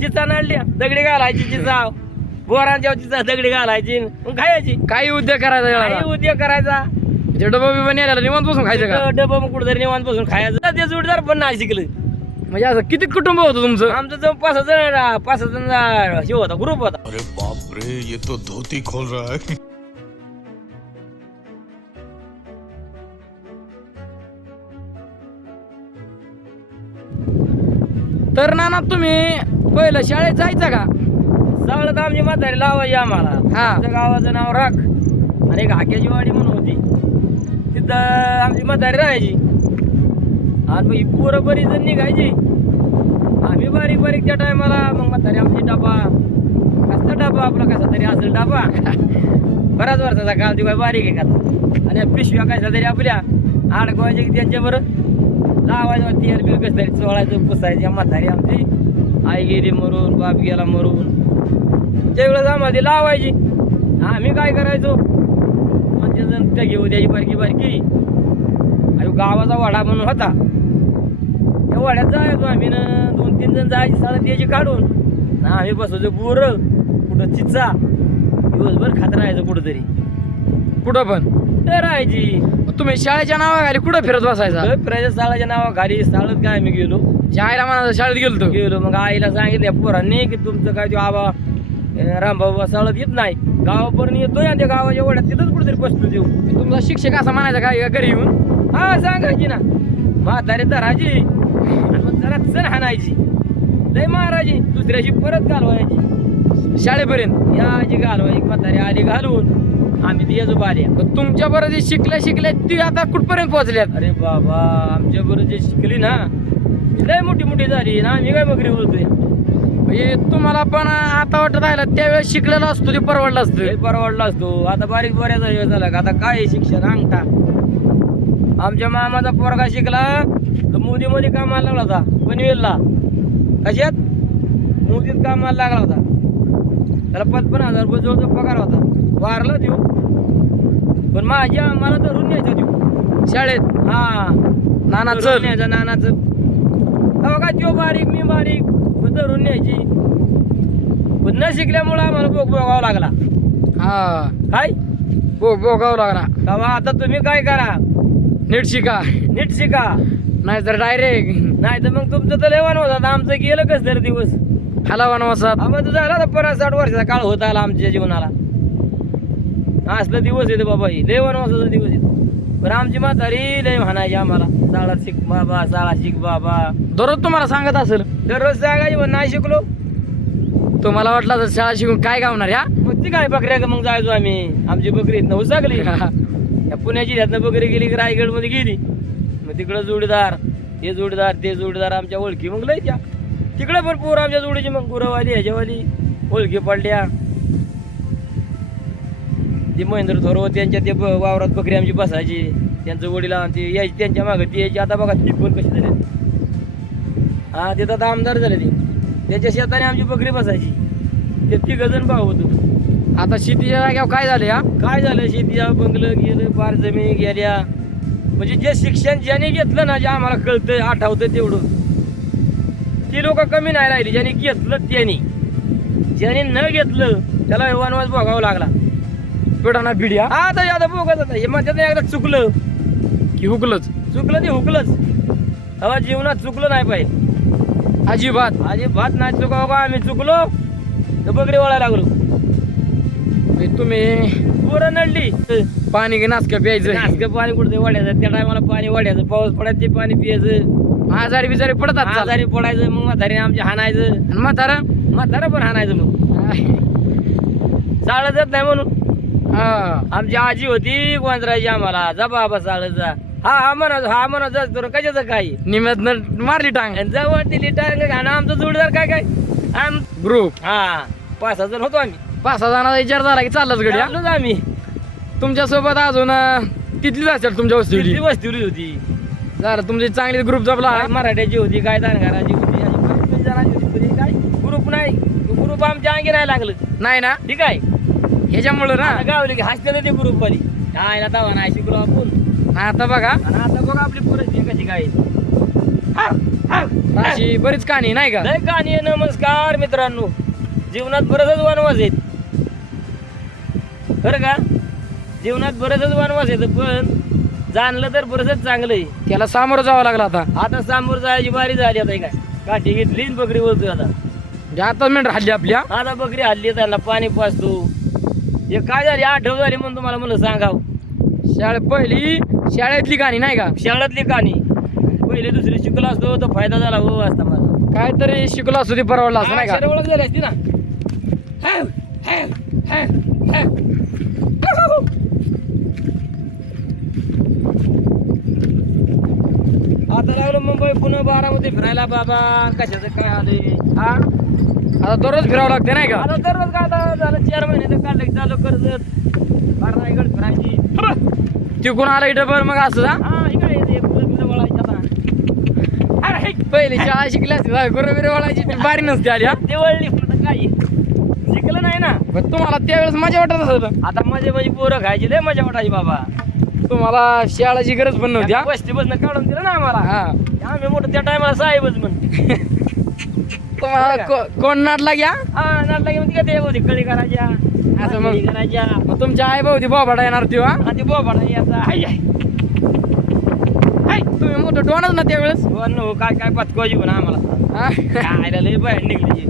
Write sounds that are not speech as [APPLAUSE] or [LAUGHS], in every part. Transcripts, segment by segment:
चिचा नडल्या दगडी घालायची चिचा बोरांच्या चिचा दगडी घालायची मग खायची. काही उद्योग करायचा काही याला. उद्योग करायचा. ते डबा बिबा नेला निवांत बसून खायचं का? डबा मग कुठेतरी निवांत बसून खायचं. ते जोडदार पण नाही शिकलं. म्हणजे असं किती कुटुंब होतं तुमचं? आमचं जो पाच हजार पाच हजार हे होता ग्रुप होता. अरे बाप रे ये तो धोती खोल रहा है. तर नाना तुम्ही पहिलं शाळेत जायचं का? सगळं आमची म्हातारी लावायची आम्हाला. हा. आमच्या गावाचं नाव राख. आणि एक हाक्याची वाडी म्हणून होती. तिथं आमची म्हातारी राहायची. आणि मग ही पोरं बरी जण निघायची. आम्ही बारीक बारीक त्या टायमाला मग म्हातारी आमची डबा. कसला डबा आपला कसा तरी असेल डबा. [LAUGHS] बराच वर्षाचा काल ती काय बारीक आहे का. आणि या पिशव्या कशा तरी आपल्या. अडकवायचे की त्यांच्या बरं. लावायचं तेल बिल कसं तरी चोळायचं पुसायचं म्हातारी आमची. आई गेली मरून बाप गेला मरून. त्यावेळेस आम्हाला ती लावायची आम्ही काय करायचो? मग जण त्या घेऊ द्यायची बारकी बारकी. आणि गावाचा वाडा म्हणून होता. त्या वाड्यात जायचो आम्ही ना. दोन तीन जण जायची साडे द्यायची काढून. ना आम्ही बसायचो बुर कुठं चिचा. दिवसभर खात राहायचं कुठंतरी. कुठं पण? कुठं राहायची? तुम्ही शाळेच्या नावाखाली कुठं फिरत बसायचा? प्रजा साळाच्या नावा घरी साळत काय आम्ही गेलो? ज्या आईला म्हणा शाळेत गेलतो. गेलो मग आईला सांगितलं पोरांनी की तुमचं काय ते आबा रामबाबा साळत येत नाही. गावापर्यंत येतोय आणि त्या गावाच्या वड्यात तिथंच कुठेतरी बसतो देऊ. तुमचा शिक्षक असा म्हणायचा काय घरी येऊन? हा सांगायची ना. म्हातारी मग जरा चण हाणायची. लय मारायची दुसऱ्याशी परत घालवायची. शाळेपर्यंत? या आजी घालवायची म्हातारी आली घालून. आम्ही ती बाल्या पण तुमच्या बरोबर जे शिकल्या शिकल्या ती आता कुठपर्यंत पोहोचल्यात? अरे बाबा आमच्या बरोबर जे शिकली ना ती लय मोठी मोठी झाली ना आम्ही काय बकरी बोलतोय म्हणजे तुम्हाला पण आता वाटत राहिलं त्यावेळेस शिकलेला असतो ते परवडलं असतं. परवडला असतो. आता बारीक बऱ्याच वेळ झाला का आता काय आहे शिक्षण? अंगठा. आमच्या मामाचा पोरगा शिकला तर मोदी मध्ये कामाला लागला होता पनवेलला. कशात? मोदीत कामाला लागला होता. त्याला पचपन हजार रुपये जवळजवळ पगार होता. वारला देऊ पण माझ्या मला धरून न्यायचा देऊ शाळेत? हा. नाना चल. न्यायचा नानाचं तेव्हा काय तो बारीक मी बारीक. धरून न्यायची. पण न शिकल्यामुळं आम्हाला भोग भोगावा लागला. हा. काय? बो बोगावं लागला. तेव्हा आता तुम्ही काय करा? नीट शिका. नीट शिका. नाहीतर डायरेक्ट. नाही तर मग तुमचं तर लेवान होत आमचं गेलं कस तरी दिवस? हला वनवासात. आम्हाला तर झाला तर पन्नास साठ वर्षाचा काळ होत आला आमच्या जीवनाला. असलं दिवस येते बाबा ही लय वनवासाचा दिवस येतो. पण आमची म्हातारी लय म्हणायची आम्हाला शाळा शिक बाबा शाळा शिक बाबा. दररोज तुम्हाला सांगत असेल. दररोज सांगायची पण नाही शिकलो. तुम्हाला वाटलं तर शाळा शिकून काय गावणार या मग ती काय बकऱ्या का मग जायचो आम्ही. आमची बकरी इथनं उसागली या पुण्याची ह्यातनं बकरी गेली की रायगडमध्ये गेली. मग तिकडं जोडीदार हे जोडीदार ते जोडीदार आमच्या ओळखी मग लय त्या. तिकडं पण पोरं आमच्या जोडीची मग गुरवाली ह्याच्यावाली ओळखी पडल्या ते महेंद्र थोरव त्यांच्या ते वावरात बकरी आमची बसायची. त्यांचं वडीला ते यायची त्यांच्या मागं ती यायची. आता बघा ती पण कशी झाली? हा ते तर आता आमदार झाले ते. त्याच्या शेताने आमची बकरी बसायची. ते तिघ जण भाऊ होतो. आता शेतीच्या जाग्यावर काय झालं या? काय झालं? शेतीया बंगलं गेलं पार जमिनी गेल्या. म्हणजे जे शिक्षण ज्याने घेतलं ना जे आम्हाला कळतं आठवतं तेवढं. ती लोक कमी नाही राहिली ज्याने घेतलं त्यांनी. ज्याने न घेतलं त्याला वनवास भोगावा लागला. पेटाना बिड्या. आता आता भोगत आता हे मध्ये एकदा चुकलं. की हुकलच. चुकलं ते हुकलंच. तेव्हा जीवनात चुकलं नाही पाहिजे. अजिबात. भात नाही चुकावं का? आम्ही चुकलो. तर बकरी वळायला लागलो. तुम्ही पोरं नडली. पाणी घे नासका प्यायचं. नासकं पाणी कुठं वाढायचं त्या टायमाला पाणी वाढायचं पाऊस पडायचं ते पाणी पियायचं. आजारी बिजारी पडतात चाल. आजारी पडायचं मग म्हातारीने आमच्या हाणायचं. आणि म्हातारा? म्हातारा पण हाणायचं मग. [LAUGHS] चालत जात नाही म्हणून. हा. आमची आजी होती गोंजरायची आम्हाला. जा बाबा चालत जा. हा हा म्हणा हा म्हणा जात तर कशाचं काय निम्यात मारली टांग. आणि जवळ दिली टांग घाणं आमचं जोडीदार काय काय? आम ग्रुप. हा पाच हजार होतो आम्ही. पाच सहा जणांचा विचार झाला की चाललाच गड्या. चाललोच आम्ही. तुमच्यासोबत अजून अं, तिथलीच असेल तुमच्या तिथली वस्ती वस्ती होती. झालं तुमची चांगली ग्रुप जपला. मराठ्याची होती काय दानगाराची होती अशी बरीच होती काय? ग्रुप नाही. ग्रुप आमच्या अंगी नाही लागलं. नाही ना? ठीक आहे? ह्याच्यामुळं ना? गावली हसते ते ग्रुप वाली. काय ना तवा नाही शिकलो आपण. आता बघा. आणि आता बघा आपली परिस्थिती कशी काय. अशी बरीच कहाणी नाही का? लय कहाणी आहे. नमस्कार मित्र मित्रांनो. जीवनात बरेचच वनवास आहेत. खरं का? जीवनात बरेचच वनवास आहेत पण जाणलं तर बरंच चांगलं आहे त्याला सामोरं जावं लागलं आता. आता समोर जायची बारी झाली आता हे काय? काठी घेतली आणि बकरी बोलतोय आता. म्हणजे आता मेंढर हल्ली आपल्या. आता बकरी हल्ली त्याला पाणी पाजतो. हे काय झाली? आठव झाली म्हणून तुम्हाला म्हणलं सांगाव. शाळे पहिली शाळेतली गाणी नाही का? शाळातली कहाणी पहिले दुसरी शिकलो असतो तर फायदा झाला हो असता मला काहीतरी शिकलो असतो ते परवडलं असं नाही का? अक्षरं ओळख झाली असती ना? Have, have, have, have. आता लागलो मुंबई पुणे बारामती फिरायला बाबा. कशाचं काय आले हा? आता दररोज फिरावं लागते नाही का? आता दररोज काय आता झालं? चार महिने तर काढलं चालू कर्जत बारागड फिरायची. तिकून आला इथं बरं मग असं हा? अरे पहिली शाळा शिकली असते गुरु बिरु वळायची बारी नसते आली हा? ते वळली काय शिकलं नाही ना. तुम्हाला त्यावेळेस मजा वाटत असत आता मजे म्हणजे पोरं खायची लय मजा वाटायची बाबा. तुम्हाला शाळाची गरज पण नव्हती हा? वस्ती बसणं काढून दिलं ना आम्हाला. हा. आम्ही मोठं त्या टायमाला साहेबच म्हण. तुम्हाला को- कोण नाटला घ्या? हा नाटला घेऊन ती ते होती कळी करायच्या असं मग. कळी करायच्या. मग तुमच्या आई भाऊ बोबाडा येणार तेव्हा आणि बोबाडा याचा हाय. हाय, तुम्ही मोठं डोनच ना त्यावेळेस? हो न हो, काय काय पतकवायची पण आम्हाला. हा? लय बाहेर निघली.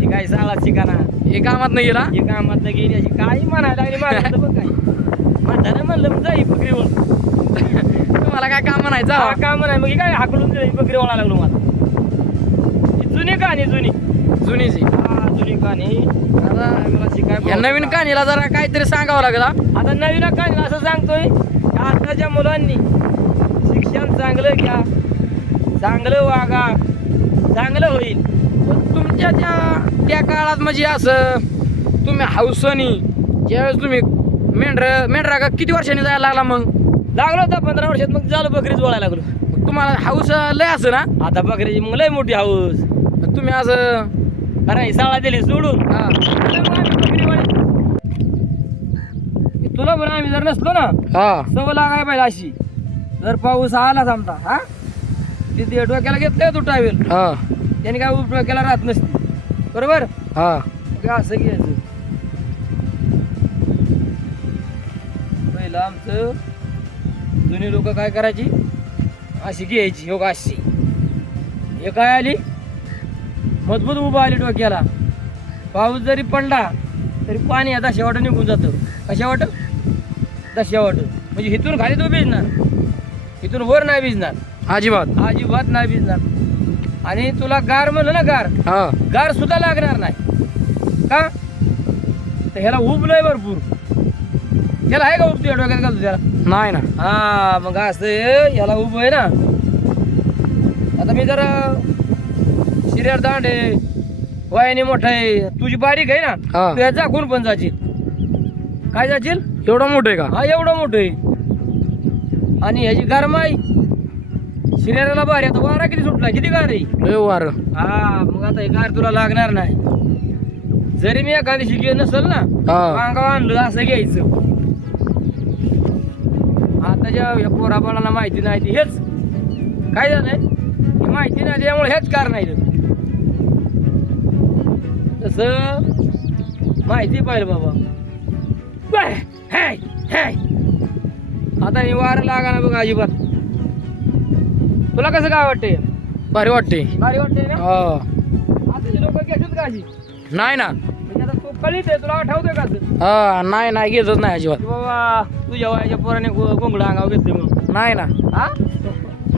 हे काय साला शिकाना. हे कामात नाही गेला? हे कामात गेली अशी काही म्हणायला लागली माझ्या बघ काय. म्हातारं म्हणलं जाई बकरी वळ तुम्हाला काय काम म्हणायचं? हा काम नाही. मग काय हाकलून दिलं? बकरी वळा लागलो मला. जुनी कहाणी जुनी. जुनीची. हा जुनी कहाणी. मला या नवीन कहाणीला जरा काहीतरी सांगावं लागला आता नवीन कहाणी असं सांगतोय की आताच्या मुलांनी शिक्षण चांगलं घ्या. चांगलं वागा. चांगलं होईल. तुमच्या त्या त्या काळात म्हणजे असं तुम्ही हौसनी ज्यावेळेस तुम्ही मेंढर मेंढरा का किती वर्षांनी जायला लागला मग? लागलो होता पंधरा वर्षात मग झालं बकरीच वळायला लागलो. मग तुम्हाला हाऊस लय असं ना? आता बकरीची मग लय मोठी हाऊस. मग तुम्ही असं ही शाळा दिली सोडून. हा. आलं मग आम्ही बकरीवाले. तुला बरं आम्ही जर नसलो ना हा. सवय लागाय पाहिजे अशी. जर पाऊस आलाच आमचा हा? तिथे डोक्याला घेतलंय तू टावेल हा. त्याने काय डोक्याला राहत नसते. बरोबर? हा. मग असं घ्यायचं. पहिलं आमचं जुनी लोक काय करायची? अशी घ्यायची हो का अशी. हे काय आली? मजबूत उभा आली डोक्याला. पाऊस जरी पडला तरी पाणी आता शेवट निघून जातं. कशावट दशावट म्हणजे इथून खाली तो भिजणार. इथून वर नाही भिजणार. अजिबात. अजिबात नाही भिजणार. आणि तुला गार म्हणलं ना गार हा. गार सुद्धा लागणार नाही. का? तर ह्याला उब लय भरपूर. ह्याला आहे का उब तुझ्या डोक्यात घालतो त्याला? नाही ना. हा मग असं ह्याला उब आहे ना. आता मी जरा शिर्यार दांड आहे वयाने मोठा आहे तुझी बारीक आहे ना हा. तू ह्यात झाकून पण जाशील. काय जाशील? एवढं मोठं आहे का? हा एवढं मोठं आहे. आणि ह्याची गरमाई शिर्याला भारी आता वारा किती सुटला किती गार आहे? लय वार. हा मग आता हे गार तुला लागणार नाही. जरी मी एखादी शिकले नसल ना हा. अंगावर आणलं असं घ्यायचं. आताच्या या माहिती नाही ती हेच. काय झालंय? माहिती नाही त्यामुळे हेच कारण आहे तसं माहिती पाहिजे बाबा. Bye, hi, hi. आता हे वार लागा ना बघ अजिबात. तुला कसं काय वाटतंय? भारी वाटते भारी वाटतंय ना? आताचे लोक घेतात का अशी? नाही ना. म्हणजे आता तू कळीत आहे तुला आठवतोय का हा नाही नाही घेतच नाही अजिबात. बाबा. तुझ्या वयाच्या पोराने गोंगडा अंगावर घेतले म्हणून. नाही ना. हा?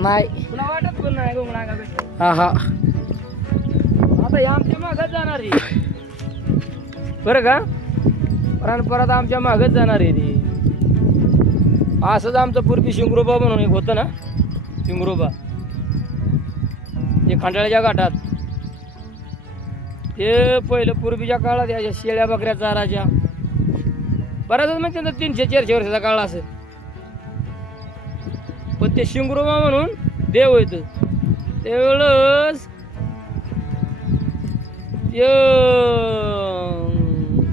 नाही. तुला वाटत पण नाही गोंगडा अंगावर घेतलं? हा हा. आता हे आमच्या मागच जाणार आहे. बरं का? परत परत आमच्या मागच जाणार आहे ते. असंच आमचं पूर्वी शिंगरोबा म्हणून एक होतं ना? शिंगरोबा. ते खंडाळ्याच्या घाटात. ते पहिलं पूर्वीच्या काळात याच्या शेळ्या बकऱ्या चाराच्या बऱ्याच म्हणजे तीनशे चारशे वर्षाचा काळ असेल. पण ते शिंगरोबा म्हणून देव येत त्यावेळेस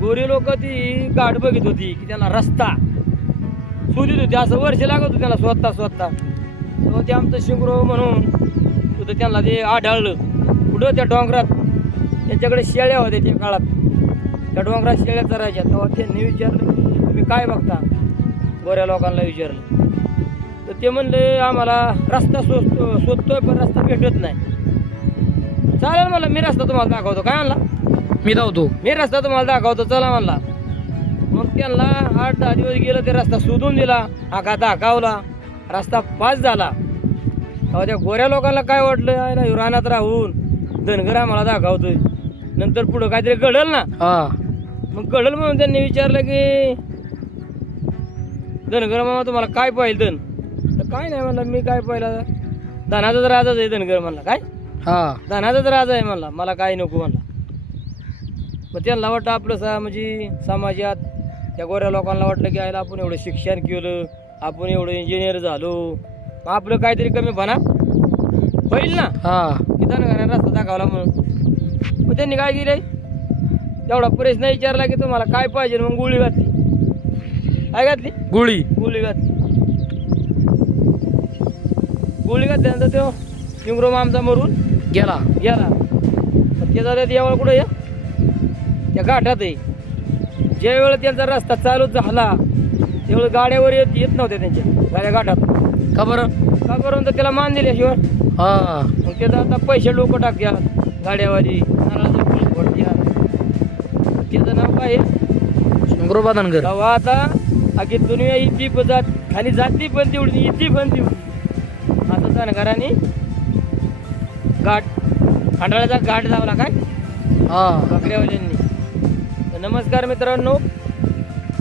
गोरी लोक ती गाठ बघित होती की त्यांना रस्ता शोधित होती असं वर्ष लागत होतं त्याला स्वतः स्वतः. ते आमचं शिंगरो म्हणून तिथं त्यांना ते आढळलं. कुठं त्या डोंगरात? त्यांच्याकडे शेळ्या होत्या त्या काळात. त्या डोंगरात शेळ्या चरायच्या. तेव्हा त्यांनी विचारलं तुम्ही काय बघता? गोऱ्या लोकांना विचारलं. तर ते म्हणले आम्हाला रस्ता शोधतो शोधतोय पण रस्ता भेटत नाही. चालेल मला मी रस्ता तुम्हाला दाखवतो. काय म्हणला? मी धावतो. मी रस्ता तुम्हाला दाखवतो चला म्हणला. मग त्यांना आठ दहा दिवस गेलं ते रस्ता शोधून दिला आका दाखवला रस्ता पास झाला. तेव्हा त्या गोऱ्या लोकांना काय वाटलं? ह्यो रानात राहून धनगर आम्हाला दाखवतोय. नंतर पुढं काहीतरी घडल ना? मग घडल म्हणून त्यांनी विचारलं की धनगर मामा तुम्हाला काय पाहिजे धन? तर काय नाही म्हणलं मी काय पाहिलं? धनाचाच राजाच आहे धनगर म्हणला काय? हा. धनाचाच राजा आहे म्हणला मला काय नको म्हणला. मग त्यांना वाटतं आपलं सा म्हणजे समाजात त्या गोऱ्या लोकांना वाटलं की आयला आपण एवढं शिक्षण केलं आपण एवढं इंजिनियर झालो मग आपलं काहीतरी कमी म्हणा. होईल ना? हा. की धनगराने रस्ता दाखवला म्हणून. मग त्यांनी काय केलं तेवढा प्रश्न विचारला की तुम्हाला काय पाहिजे? मग गोळी घातली. काय घातली? गुळी. गोळी घातली. गोळी घातल्यानंतर तो शिंगरोम आमचा मरून गेला. गेला. त्याचा त्या देवाला कुठं या त्या घाटात आहे. ज्या वेळेला त्यांचा रस्ता चालू झाला त्यावेळेस गाड्यावर येत येत नव्हत्या त्यांच्या गाड्या घाटात. का बरं? का करून तर त्याला मान दिल्याशिवाय हा. मग त्याचा आता पैसे लोक टाकतात गाड्यावाली नारळाचं फुल फोडतात त्याचं नाव काय आहे? शंकरोबा धनगर तेव्हा आता अगी दुनिया इथे पण जात खाली जाती पण तेवढी इथे पण तेवढी. आता धनगरांनी घाट खांडाळ्याचा घाट लावला काय? हा. बकऱ्यावाल्यांनी. नमस्कार मित्रांनो.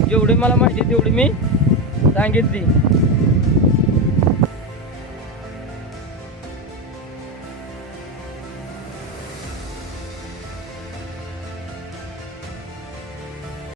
जेवढी मला माहिती तेवढी मी सांगितली.